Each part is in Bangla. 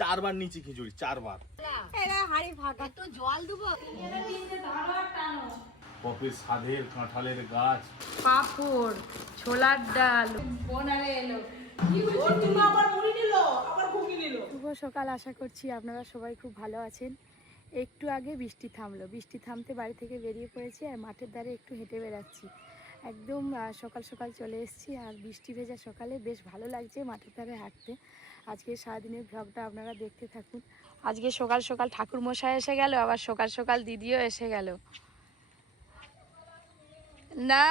4 বার নিচে খিচুড়ি 4 বার। হাড়ি ফাঁকা তো জল দেবো। কপি সাধের কাঁঠালের গাছ, পাঁপড়, ছোলার ডাল। বোনারে এলো, শুভ সকাল। আশা করছি আপনারা সবাই খুব ভালো আছেন। একটু আগে বৃষ্টি থামলো, বৃষ্টি থামতে বাড়ি থেকে বেরিয়ে পড়েছি আর মাঠের ধারে একটু হেঁটে বেড়াচ্ছি। একদম সকাল সকাল চলে এসেছি আর বৃষ্টি ভেজা সকালে বেশ ভালো লাগছে মাঠের ধারে হাঁটতে। আজকে সারাদিনের ভ্লগটা আপনারা দেখতে থাকুন। আজকে সকাল সকাল ঠাকুর মশাই এসে গেল, আবার সকাল সকাল দিদিও এসে গেল। না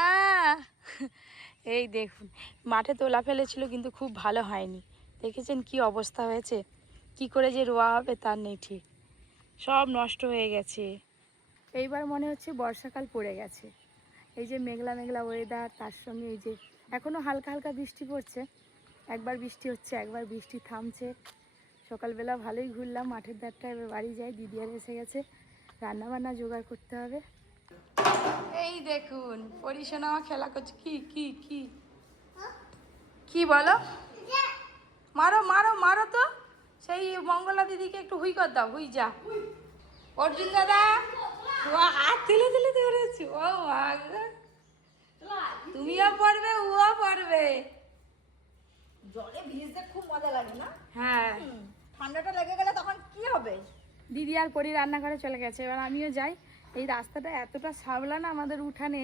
এই দেখুন, মাঠে তোলা ফেলেছিল কিন্তু খুব ভালো হয়নি। দেখেছেন কি অবস্থা হয়েছে, কি করে যে রোয়া হবে তার নেই ঠিক, সব নষ্ট হয়ে গেছে। এইবার মনে হচ্ছে বর্ষাকাল পড়ে গেছে। এই যে মেঘলা মেঘলা ওয়েদার, তার সঙ্গে এই যে এখনও হালকা হালকা বৃষ্টি পড়ছে, একবার বৃষ্টি হচ্ছে একবার বৃষ্টি থামছে। সকালবেলা ভালোই ঘুরলাম মাঠের ধারটা, এবার বাড়ি যাই, দিদি আর এসে গেছে, রান্নাবান্না জোগাড় করতে হবে। এই দেখুন পরিশোনা খেলা করছে। কি কি কি কি বলো? মারো মারো মারো তো, সেই মঙ্গলা দিদিকে একটু হুই কর দাও, হুই যা। অর্জুন দাদা ও হাত তুলে তুলে ধরেছি। ও মা গো, তুমিও পড়বে ও পড়বে। জলে ভিজতে খুব মজা লাগে না? হ্যাঁ, ঠান্ডাটা লেগে গেলে তখন কি হবে? দিদি আর পরি রান্নাঘরে চলে গেছে, এবার আমিও যাই। এই রাস্তাটা এতটা সাবলা না আমাদের উঠানে,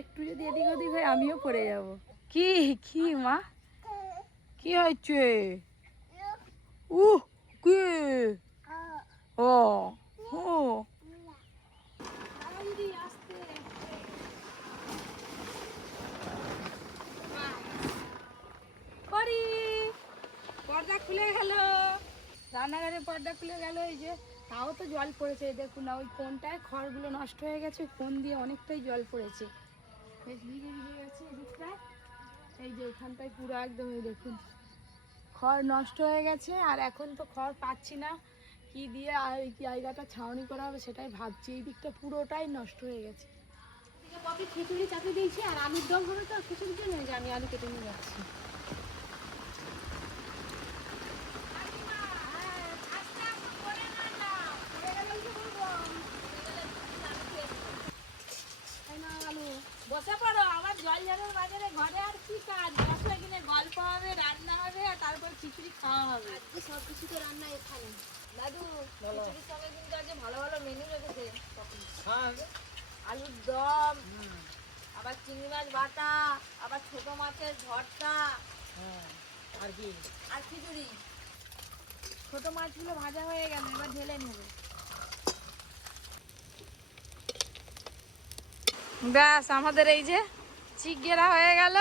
একটু যদি এদিক ওদিক হয় আমিও পড়ে যাব। কি কি মা, কি হচ্ছে? কি ও ও পরি, পর্দা খুলে গেল, রান্নাঘরের পর্দা খুলে গেল। এই যে তাও তো জল পড়েছে, দেখুন না ওই কোনটায় খড়গুলো নষ্ট হয়ে গেছে, কোন দিয়ে অনেকটাই জল পড়েছে, বেশ ভিজে ভিজে গেছে এদিকটায়। এই যে এখানটায় পুরো একদম এই দেখুন খড় নষ্ট হয়ে গেছে। আর এখন তো খড় পাচ্ছি না, কি দিয়ে আর এই জায়গাটা ছাউনি করা হবে সেটাই ভাবছি। এই দিকটা পুরোটাই নষ্ট হয়ে গেছে। কপি খিচুড়ি চাপি দিয়েছি আর আলুর দম হবে তো খিচুড়ির জন্য, যে আমি আলু কেটে নিয়ে যাচ্ছি। বসে পড়ো, আমার জল ঝাড়ের বাজারে ঘরে আর কি কাজ, বসে কিনে গল্প হবে, রান্না হবে আর তারপর খিচুড়ি খাওয়া হবে। আজকে সব কিছু তো রান্না এখানে। দাদু খিচুড়ির সঙ্গে কিন্তু আজকে ভালো ভালো মেনু রেখেছে। আলুর দম, আবার চিংড়ি মাছ বাটা, আবার ছোট মাছের ভর্তা, আর কি আর খিচুড়ি। ছোট মাছগুলো ভাজা হয়ে গেল, এবার ঢেলে নেবে। ব্যাস আমাদের এই যে চিগেরা হয়ে গেল।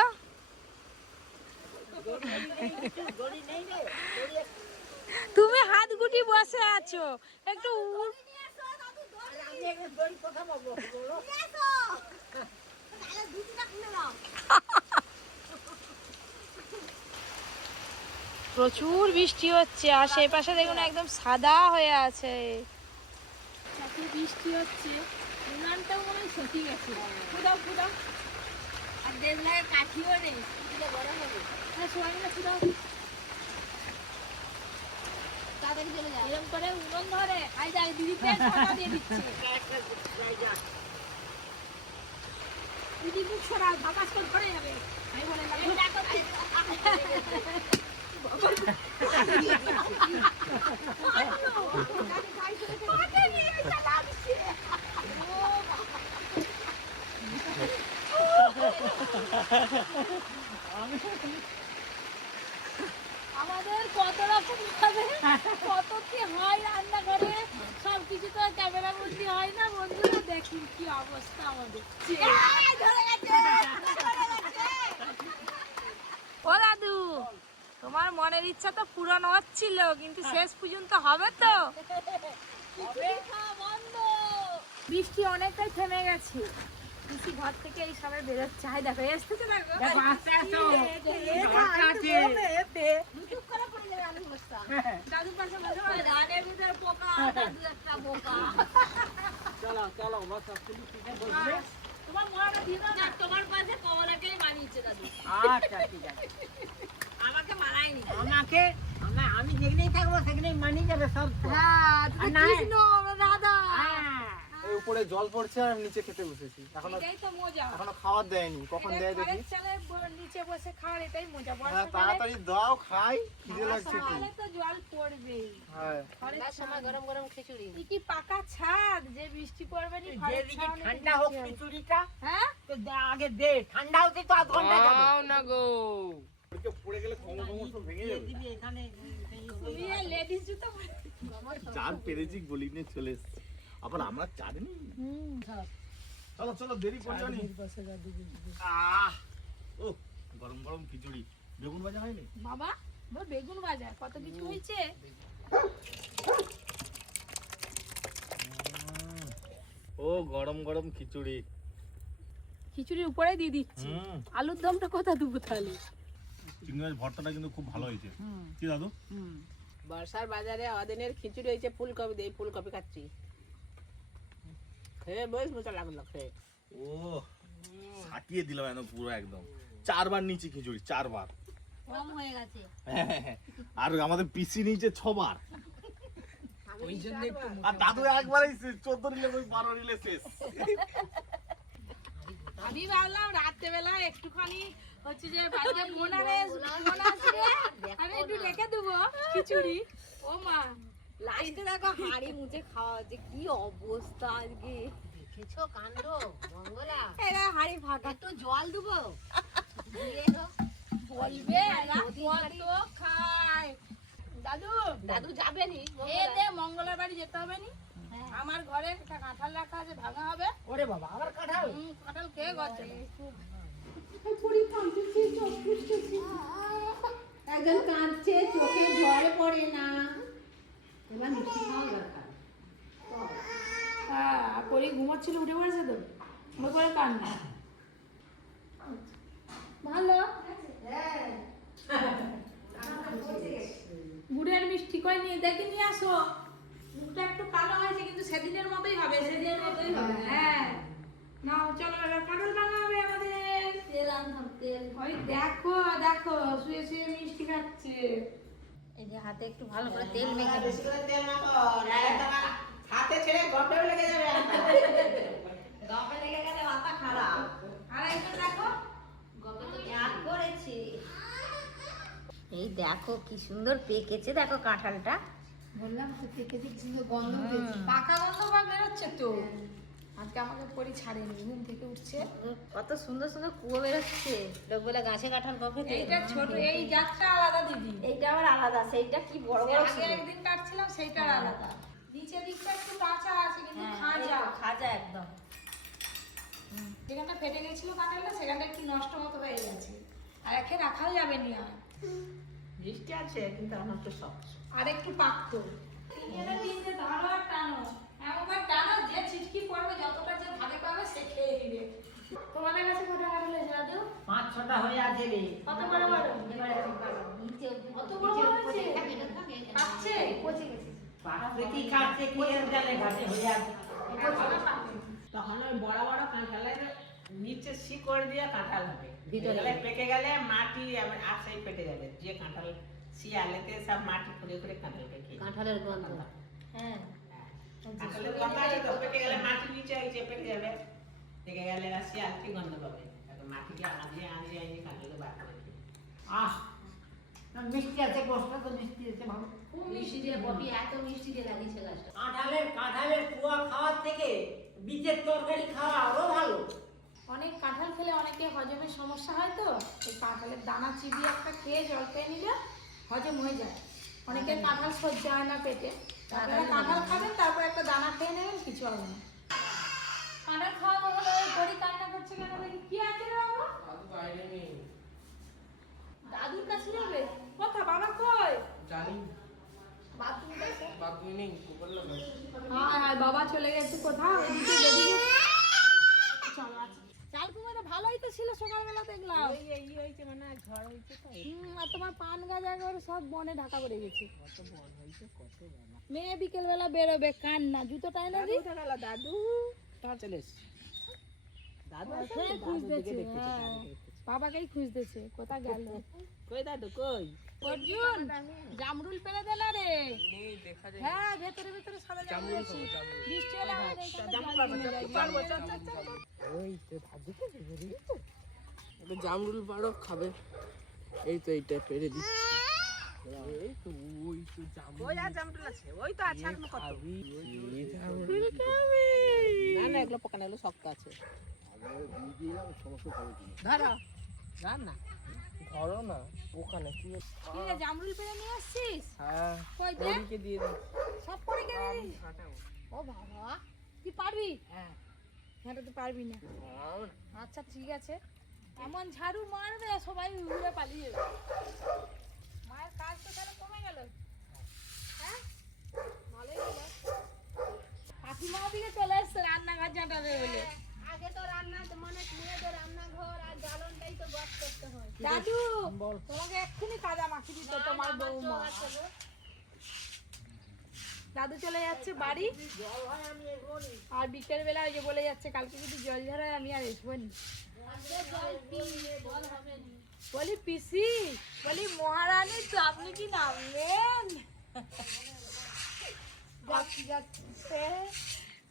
তুমি হাত গুটি বসে আছো, একটু প্রচুর বৃষ্টি হচ্ছে আর সেই পাশে দেখুন একদম সাদা হয়ে আছে। এত বৃষ্টি হচ্ছে, উনানটাও মনে হয় সত্যি গেছে। ফুদাও ফুদাও, আর দেখলে কাঠিও নেই, বড় হবে। হ্যাঁ সবাই মিলে ফুদাও, তাড়াতাড়ি চলে যায়। এরকম করে উনুন ধরে আই যায়, দিদিকে দিয়ে দিচ্ছে। দিদি মুখ ছড়া ভাকাস করে ধরে যাবে। আমি বলে আমাদের কত রকম ভাবে কত কি হয় রান্নাঘরে, সবকিছু তো ক্যামেরা বন্দি হয় না। বন্ধুরা দেখুন কি অবস্থা আমাদের। ও দাদু, তোমার মনের ইচ্ছা তো পূরণ হচ্ছিল, কিন্তু শেষ পর্যন্ত হবে তো? বৃষ্টি অনেকটাই থেমে গেছে, পিসি ঘর থেকে এই সবাই বেরোচ্ছে। হাই দেখো এসতেছে না গো, দাদু পাশে বসে ধানের ভিতরে পোকা, দাদু একটা বোকা। তোমার মরাটা দিয়ে দাও না, তোমার পাশে কমলাকেই মানিয়েছে দাদু। আচ্ছা ঠিক আছে, আমাকে মানায়নি। আমাকে আমি যেখানেই থাকবো সেখানেই মানি যাবে সব। হ্যাঁ আর না- কৃষ্ণ রাধা এই উপরে জল পড়ছে আর নিচে খেতে বসেছি। এখনো এটাই তো মজা। এখনো খাবার দেয়নি, কখন এটা দেয় দেখি। ঘরের চালে নিচে বসে খাওয়ার এটাই মজা। হ্যাঁ বর্ষাকালে তাড়াতাড়ি দাও, খাই, খিদে লাগছে খুব। বর্ষাকালে তো জল পড়বেই। হ্যাঁ ঘরের সময় ছাদ। গরম গরম খিচুড়ি এই কি পাকা ছাদ, যে বৃষ্টি পড়বে নি ঘরের যেদিকে ছাউনিতে ঠান্ডা হোক বৃষ্টি হবে। খিচুড়িটা, হ্যাঁ তো আগে দে, ঠান্ডা হতে তো আধ ঘন্টা যাবে। না গো। পড়ে গেলে খমর সব ভেঙে যাবে। দিবি এখানে, তুমি লেডিস জুতো পরে। চার পেরেছি বলি নিয়ে চলে এসছে। আবার আমরা চারিনি। চলো চলো দেরি করছো নি। ও গরম গরম খিচুড়ি, বেগুন ভাজা হয়নি? বাবা বল বেগুন ভাজা কত কিছু হয়েছে। ও গরম গরম খিচুড়ি। খিচুড়ির উপরে দিয়ে দিচ্ছি। আলুর দমটা কোথা দেবো তাহলে? চিংড়ি মাছ ভর্তাটা কিন্তু খুব ভালো হয়েছে। কি দাদু? বর্ষার বাজারে অদিনের খিচুড়ি হয়েছে ফুলকপি দিয়ে, ফুলকপি খাচ্ছি। খেয়ে বেশ মজা লাগলো খেয়ে। ও সাকিয়ে দিলাম একদম পুরো একদম। 4 বার নিচে খিচুড়ি, 4 বার। কম হয়ে গেছে আর আমাদের পিসি নিচে 6 বার। ওই জন্য একটু আর দাদু একবারই 14 নিলে 12 নিলে শেষ। আমি ভাবলাম রাত্রেবেলা একটুখানি হচ্ছে যে বাড়িতে বোন আসবে, আমি একটু রেখে দেবো খিচুড়ি। ও মা লাস্টে দেখো হাড়ি মুছে খাওয়া হচ্ছে, কি অবস্থা আজকে দেখেছো কাণ্ড মঙ্গলা? এরা হাড়ি ফাঁকা, একটু জল দেবো বলবে এরা কত খায়। দাদু দাদু যাবে নি এ দে মঙ্গলার বাড়ি যেতে হবে নি। আমার ঘরে একটা কাঁঠাল রাখা আছে, ভাঙা হবে। ওরে বাবা, আবার কাঁঠাল। কাঁঠাল কে গছে? একজন কাঁদছে, চোখে জল পড়ে না, এবার মিষ্টি খাওয়া দরকার। হ্যাঁ পরি ঘুমাচ্ছিল, উঠে পড়েছে তো ওই করে কান্না। ভালো গুড়ের মিষ্টি কই নিয়ে দেখি নিয়ে আসো। মুখটা একটু কালো হয়েছে কিন্তু সেদিনের মতোই হবে, সেদিনের মতোই হবে। হ্যাঁ নাও চলো এবার কাঁঠাল ভাঙা হবে আমাদের। তেল আনতাম, তেল। ওই দেখো দেখো শুয়ে শুয়ে মিষ্টি খাচ্ছে। এই যে হাতে একটু ভালো করে তেল মেখে বেশি করে তেল মাখো, নাহলে তোমার হাতে ছেড়ে গপেও লেগে যাবে। গপে লেগে গেলে মাথা খারাপ। আর একটু দেখো গপে তো ইয়াদ করেছি। এই দেখো কি সুন্দর পেকেছে, দেখো কাঁঠালটা। বললাম তো থেকে দেখছি তো গন্ধ পেয়েছি, পাকা গন্ধ বা বেরোচ্ছে তো। আজকে আমাকে পরি ছাড়েনি, ঘুম থেকে উঠছে। কত সুন্দর সুন্দর কুয়ো বেরোচ্ছে। লোক বলে গাছে কাঁঠাল কবে এইটা ছোট, এই জাতটা আলাদা দিদি। এইটা আবার আলাদা, সেইটা কি বড় বড় আগে ছিল। একদিন কাটছিলাম সেইটার আলাদা। নিচের দিকটা একটু কাঁচা আছে কিন্তু খাঁজা। খাজা একদম। যেখানটা ফেটে গেছিল কাঁঠালটা সেখানটা একটু নষ্ট মতো হয়ে গেছে, আর একে রাখাও যাবে না আর। বৃষ্টি আছে কিন্তু আমার তো শখ। আর একটু পাকতো। তিনজনে তিনটে ধরো আর টানো, এমনভাবে টানো যে ছিটকি পড়বে, যতটা যে ভাগে পাবে সে খেয়ে নিবে। তোমাদের কাছে কটা কাঁঠাল হয়েছে দাদু? 5-6টা হয়ে আছে রে। কত বড় বড়? নিচে কত বড় বড় হয়েছে? পাচ্ছে? পচে গেছে। পাকতে কি খাচ্ছে, কি এর জানে ঘাটে হয়ে আছে। এখনো পাচ্ছে। তখন ওই বড় বড় কাঁঠালের নিচে শিকড় দিয়ে কাঁঠাল হবে, ভিতরে। ভিতরে পেকে গেলে মাটি আশাই পেটে যাবে। যে কাঁঠাল শিয়ালেতে সব মাটি খুঁড়ে খুঁড়ে কাঁঠাল পেকে কাঁঠালের গন্ধ। হ্যাঁ। কাঁঠালের গন্ধ আছে তো, পেকে গেলে মাটি নিচে হয়েছে পেকে যাবে। পেকে গেলে এরা শিয়াল কি গন্ধ পাবে? এখন মাটিকে আনিয়ে আনিয়ে আনিয়ে কাঁঠালকে বার করে দিই। আহ, না, মিষ্টি আছে, গোষ্ঠটা তো মিষ্টি আছে ভালো। খুব মিষ্টি দিয়ে পপি, এত মিষ্টি দিয়ে লাগিয়েছে গাছটা। কাঁঠালের কুয়া খাওয়ার থেকে বীজের তরকারি খাওয়া আরো ভালো। অনেক কাঁঠাল খেলে অনেকে হজমের সমস্যা হয় তো, এই কাঁঠালের দানা চিবিয়ে একটা খেয়ে জল খেয়ে নিলে হজম হয়ে যায়। অনেকের কাঁঠাল সহ্য হয় না পেটে, আপনারা কাঁঠাল খাবেন তারপর একটা দানা খেয়ে নেবেন, কিছু হবে না। কাঁঠাল খাওয়া হলো, ওই বড়ি কান্না করছে কেন দেখি? কি আছে রে বাবা? দাদুর কাছে যাবে? কথা বাবা কই? বাথরুম কাছে। হ্যাঁ বাবা চলে গেছে কোথাও, এদিকে এদিকে। চলো আচ্ছা। চাল কুমড়া ভালোই তো ছিল সকালবেলা দেখলাম। এই হয়েছে মানে ঝড় হয়েছে তো। আর তোমার পান গাছ একবারে সব বনে ঢাকা পড়ে গেছে। মেয়ে বিকেল বেলা বেরোবে, কান্না, জুতোটাই না দি। দাদু তোমার চলে এসছি। দাদু আছে? খুঁজতেছে, হ্যাঁ বাবাকেই খুঁজতেছে, কোথা গেল? কই দাদু কই? অর্জুন জামরুল পেরে দে না রে। নেই দেখা যায় হ্যাঁ ভেতরে ভেতরে সাদা জামরুল আছে। বৃষ্টি হলে আমাদের এখানে ওই তো ধাদিকে বেরিয়ে তো এটা জামরুল পাড়ো খাবে এই তো এইটা পেরে দিচ্ছি এই তো ওই তো জামরুল ওই আর জামরুল আছে ওই তো আছে এখনো কত খাবি এই জামরুল খাবি না না এগুলো পোকা না এগুলো শক্ত আছে ধরো ধর না ধরো না ওখানে কি কি রে জামরুল পেরে নিয়ে আসছিস? হ্যাঁ কই দে ওদিকে দিয়ে দিচ্ছি সব পড়ে গেল। ফাটাও ও বাবা তুই পারবি? হ্যাঁ হ্যাঁ তুই পারবি না। আচ্ছা ঠিক আছে এমন ঝাড়ু মারবে সবাই উড়ে পালিয়ে যাবে। মায়ের কাজ তো তাহলে কমে গেল। হ্যাঁ ভালোই হলো। কাকিমা দিকে চলে এসছে রান্নাঘর ঝাঁটাবে বলে। আগে তো রান্না মানে মেয়েদের রান্নাঘর আর জ্বালনটাই তো গছ করতে হয়। দাদু তোমাকে এক্ষুনি কাদা মাখিয়ে দিত তোমার বৌমা। দাদু চলে যাচ্ছে বাড়ি আর বিকেল বেলা ওই যে বলে যাচ্ছে কালকে যদি জল ঝরায় আমি আর আসবো নি। বলি পিসি বলি মহারানী তো আপনি কি নামবেন?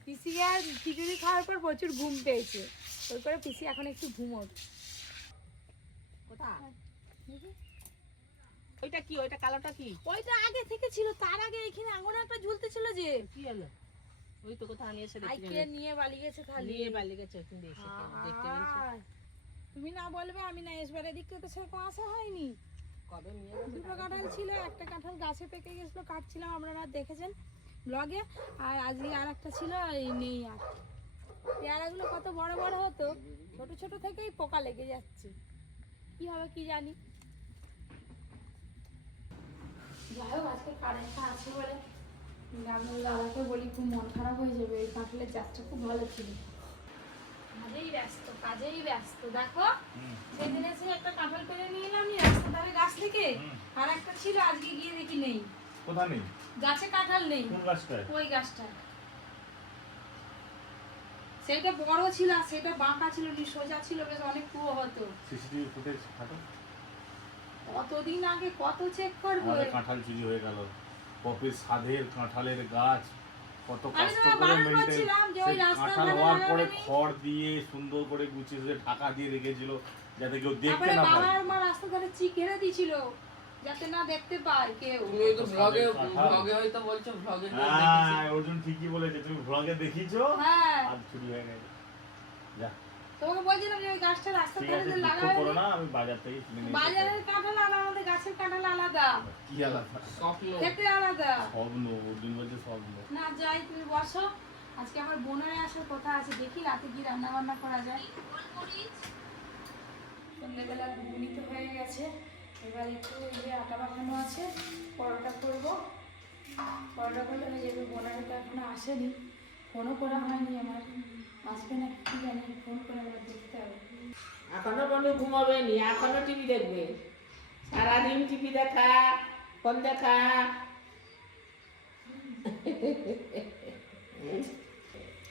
পিসি আর খিচুড়ি খাওয়ার পর প্রচুর ঘুম পেয়েছে ওই করে পিসি এখন একটু ঘুমোট। কোথায় ওইটা কি ওইটা কালোটা কি ওইটা আগে থেকে ছিল তার আগে এখানে আঙুর একটা ঝুলতে ছিল যে কি হলো ওই তো কোথাও আমি এসে দেখি আইকে নিয়ে বালি গেছে খালি। নিয়ে বালি গেছে এখন দেখতে বলছি আর তুমি না বলবে আমি না এসবার এদিকে তো সেরকম আসা হয়নি। কবে নিয়ে গেছে দুটো কাঁঠাল ছিল একটা কাঁঠাল গাছে পেকে গেছিল কাটছিলাম আপনারা দেখেছেন ব্লগে আর আজকে আর একটা ছিল এই নেই আর। পেয়ারাগুলো কত বড় বড় হতো ছোট ছোট থেকেই পোকা লেগে যাচ্ছে কি হবে কি জানি। যাই হোক আজকে কারেন্টটা আছে বলে আমি দাদাকে বলি খুব মন খারাপ হয়ে যাবে এই কাঁঠালের চাষটা খুব ভালো ছিল। কাজেই ব্যস্ত দেখো সেদিন এসে একটা কাঁঠাল পেরে নিয়ে এলাম আমি রাস্তা ধারে গাছ থেকে আর একটা ছিল আজকে গিয়ে দেখি নেই। কোথা নেই গাছে কাঁঠাল নেই কোন গাছটায় ওই গাছটা সেটা বড় ছিল আর সেটা বাঁকা ছিল নি সোজা ছিল বেশ অনেক পুরো হতো। সিসিটিভি ফুটেজ ফাটো কতদিন আগে কত চেক করবো। আমাদের কাঁঠাল চুরি হয়ে গেল কপির সাধের কাঁঠালের গাছ কত আমি কষ্ট তো করে বারণ মেনটেন করছিলাম যে ওই রাস্তার কাঁঠাল ধারে হওয়ার পরে লাগাবে নি। খড় দিয়ে সুন্দর করে গুছিয়ে ঢাকা দিয়ে রেখেছিল যাতে কেউ দেখতে তারপরে না বাবা পায়। আর মা রাস্তা ধারে ঘেরে দিছিল যাতে না দেখতে পায় কেউ। তুমি ওই তো ব্লগে হয়তো বলছো ব্লগে হ্যাঁ অর্জুন ঠিকই বলেছে তুমি ভ্লগে দেখিছো হ্যাঁ আর চুরি হয়ে গেছে যা তোমাকে বলছিলাম যে ওই গাছটা রাস্তার ঠিক ধারে আছে যে দুঃখ লাগাবে করো নি। না আমি বাজার থেকে কিনে নিয়ে বাজারের কাঁঠাল আর আমাদের গাছের কাঁঠাল আলাদা কি আলাদা স্বপ্ন খেতে আলাদা। স্বপ্ন অর্জুন বলছে স্বপ্ন না যাই তুমি বসো আজকে আমার বোনের আসার কথা আছে দেখি রাতে কি রান্না বান্না করা যায়। সন্ধ্যেবেলা ঘুগনি তো হয়ে গেছে এবার একটু এই যে আটা মাখানো আছে পরোটা করবো পরোটা করলে হয়ে যাবে। বোনের তো এখনো আসেনি ফোনও করা হয়নি আমার আসবে না কি জানি ফোন করে একবার দেখতে হবে। এখনো বন্ধু ঘুমাবে নি এখনো টিভি দেখবে সারাদিন টিভি দেখা ফোন দেখা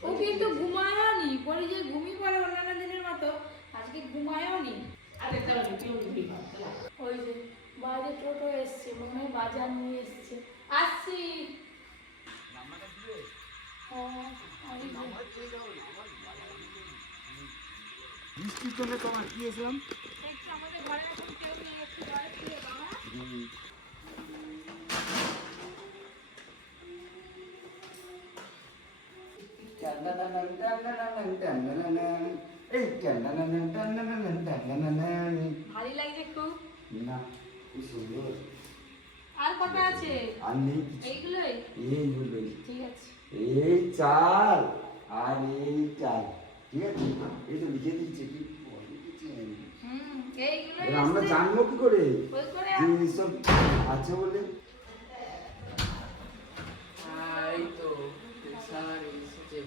ও কিন্তু ঘুমায়ও নি পরে যে ঘুমিয়ে পড়ে অন্যান্য দিনের মতো আজকে ঘুমায়ও নি। আরে চলো কেউ টিভি খাচ্ছে ওই যে বাইরে টোটো এসছে মনে হয় বাজার নিয়ে এসছে আসছি। হ্যাঁ, ওই যে। বৃষ্টির জন্য তোমার কি এসেছিলাম একটু আমাদের ঘরে এখন কেউ নেই একটু ঘরে ফিরে বাবা। ভারী লাগছে খুব। না খুব সুন্দর আর কটা আছে আর নেই এইগুলোই এইগুলোই ঠিক আছে। এই চাল আর এই চাল ঠিক আছে এই তো লিখে দিচ্ছে কি এইগুলোই এবার আমরা এসছে। জানবো কি করে ওই করে যে এইসব আছে বলে এই তো স্যার এসেছে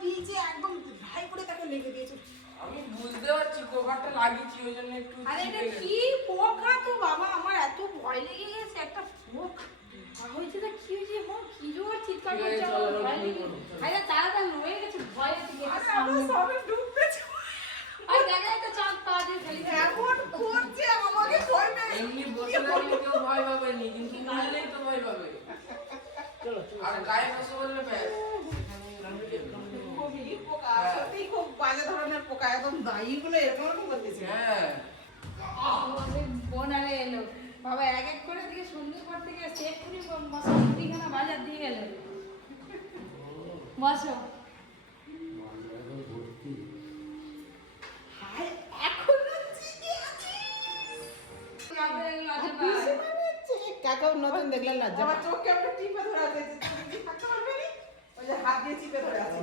দিয়েছে একদম ভাই করে তাকে লেগে দিয়েছে। আমি বুঝতে পারছি কোকারটা লাগিয়েছি ওই জন্য একটু আরে এটা কি পোকা তো বাবা আমার এত ভয় লেগে গেছে একটা পোকা হয়েছে না কি হয়েছে মা কি জোর চিৎকার ঠিক আছে, করছে চলো, আমার ভয় এবার লেগে ঘুমিয়ে পড়ো। আরে তাড়াতাড়ি রয়ে গেছে ভয় আছে সবে ডুবতেছে আর দেখা একটা চাঁদ পা দিয়ে ফেলি এমনি বসে থাকলে কেউ ভয় পাবে নি, কিন্তু উঠলেই তো ভয় পাবে। আর গায়ে বসে বললে ব্যাস। খুবই পোকা, সত্যি খুব বাজে ধরনের পোকা, একদম দাইগুলো এরকম করতেছে। হ্যাঁ বোন আরে এলো বাবা এক এক করে দিকে সুন্দর পর থেকে চেক করে মশলা মুড়িখানা বাজার দিয়ে গেল। বসো কাকাও নতুন দেখলেন লজ্জা, আমার চোখকে একটা টিপে ধরে আছে, থাকতে পারবে না, ওই যে হাত দিয়ে চিপে ধরে আছে।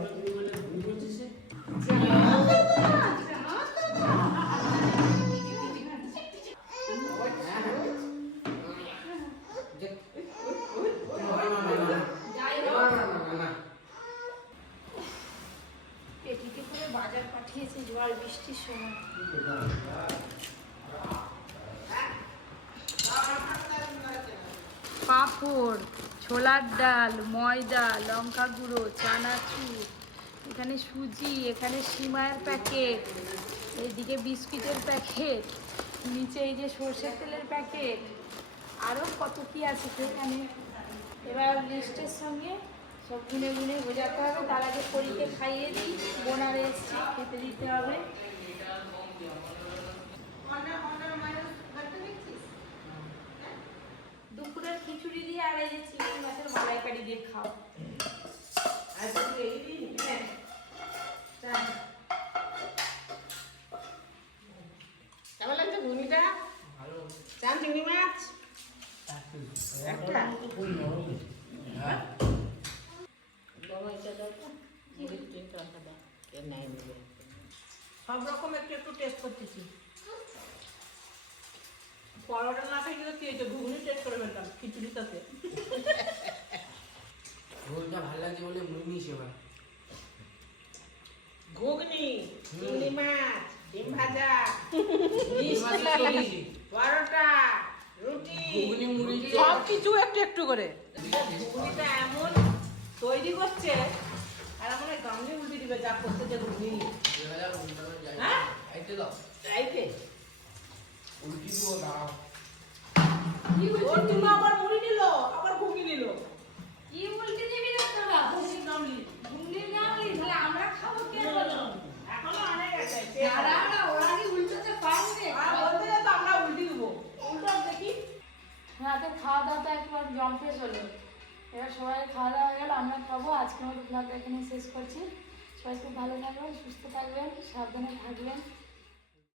পেটিতে করে বাজার পাঠিয়েছে জল বৃষ্টির সময়। পাঁপড়, ছোলার ডাল, ময়দা, লঙ্কা গুঁড়ো, চানাচুর, এখানে সুজি, এখানে সিমাইয়ের প্যাকেট, এইদিকে বিস্কিটের প্যাকেট, নিচে এই যে সর্ষের তেলের প্যাকেট, আরও কত কি আছে সেখানে। এবার লিস্টের সঙ্গে সব গুনে গুনে বোঝাতে হবে, তার আগে পরীকে খাইয়ে দিই, বোনারে এসছি খেতে দিতে হবে। দুপুরের খিচুড়ি দিয়ে আর এই যে চিংড়ি মাছের মালাইকারি দিয়ে খাও। কেমন লাগছে ঘুগনিটা? চান চিংড়ি মাছ একটা? সব রকম একটু একটু টেস্ট করতেছি। পরোটা না খাই কিন্তু কি হয়েছে, ঘুগনি টেস্ট করে ফেলতাম খিচুড়ির সাথে। ঝোলটা ভালো লাগছে বলে মুড়ি নিয়েছি এবার। ঘুগনি, চিংড়ি মাছ, ডিম ভাজা, মিষ্টি, পরোটা, রুটি, ঘুগনি মুড়ি সব কিছু একটু একটু করে। ঘুগনিটা এমন তৈরি করছে, আর আমার গামলি উল্টি দিবে যা করতে যে ঘুগনি। হ্যাঁ আইতে দাও, রাইতে উল্টি দিব দাও। ওর তুমি আবার মুড়ি নিল, আবার ঘুগনি নিল। কি উল্টে দিবি না তোরা? ঘুগনির গামলি ঘুগনির গামলি, তাহলে আমরা খাবো কে বলো? এখনো অনেক আছে। না, ওরা কি উল্টোতে পারবে? আর বলতে যে তো আমরা উল্টি দেবো, উল্টো দেখি। রাতে খাওয়া দাওয়াটা একবার জম্পেশ হলো। এবার সবাই খাওয়া দাওয়া হয়ে গেল, আমরা খাবো। আজকের মতো ব্লগটা এখানে শেষ করছি। সবাই খুব ভালো থাকবেন, সুস্থ থাকবেন, সাবধানে থাকবেন।